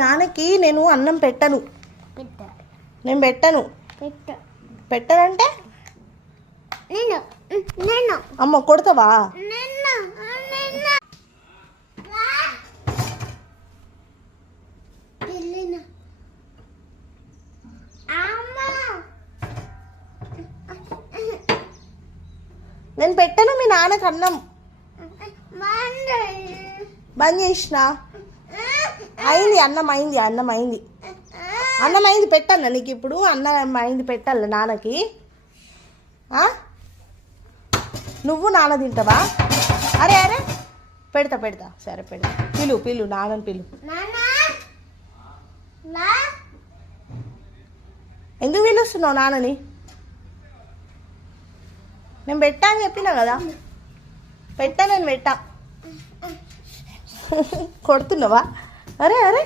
నాన్నకి నేను అన్నం పెట్టను. నేను పెట్టను. పెట్టనంటే అమ్మ కొడతావా? నేను పెట్టను మీ నాన్నకి అన్నం. బంద్ చేసిన. అయింది అన్నం అయింది అన్నం అయింది అన్నం అయింది. పెట్టాలా నీకు ఇప్పుడు? అన్నం అయింది పెట్టాల నాన్నకి. నువ్వు నాన్న తింటావా? అరే అరే పెడతా పెడతా. సరే పెడతా. పిలు నాన్నని పిలు. ఎందుకు పిలుస్తున్నావు నాన్నని? నేను పెట్టా అని చెప్పినా కదా. పెట్టా నేను పెట్టా. కొడుతున్నావా? అరే అరే